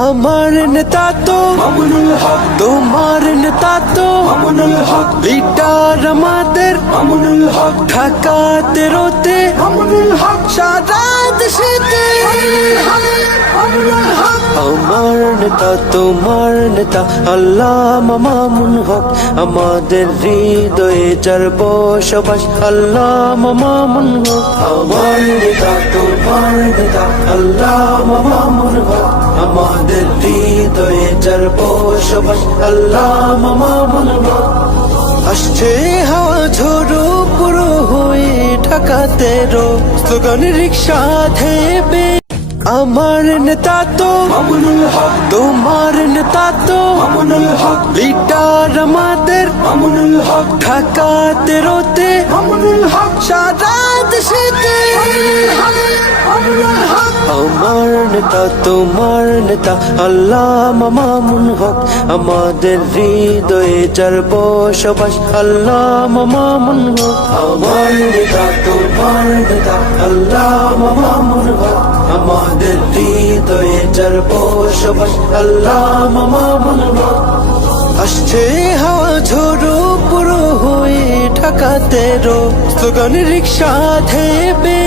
আমার নেতা তো মামুনুল হক, তোমার নেতা তো মামুনুল হক, লিডার আমাদের মামুনুল হক, ঢাকা 13-তে মামুনুল হক, সারা দেশেতে মামুনুল হক। আমার নেতা তোমার নেতা আল্লামা মামুনুল হক, আমাদের হৃদয়ে যার বসবাস আল্লামা মামুনুল হক। আমার নেতা তোমার নেতা আল্লামা মামুনুল হক, আমাদের হৃদয়ে যার বসবাস আল্লামা মামুনুল হক। আসছে হাওয়া ঝোড়ো পুরো হয়ে ঢাকা 13, স্লোগান রিক্সা ধেবে। আমার নেতা তো মামুনুল হক, তোমার নেতা তো মামুনুল হক, লিডার আমাদের মামুনুল হক, ঢাকা 13-তে মামুনুল হক, সারা দেশেতে মামুনুল হক। আমার নেতা তোমার নেতা আল্লামা মামুনুল হক, আমাদের হৃদয়ে যার বসবাস আল্লামা মামুনুল হক। আমার নেতা তোমার নেতা আল্লামা মামুনুল হক, আমাদের হৃদয়ে যার বসবাস আল্লামা মামুনুল হক। আসছে হাওয়া ঝোড়ো পুরো হয়ে ঢাকা 13, স্লোগান রিক্সা ধেবে।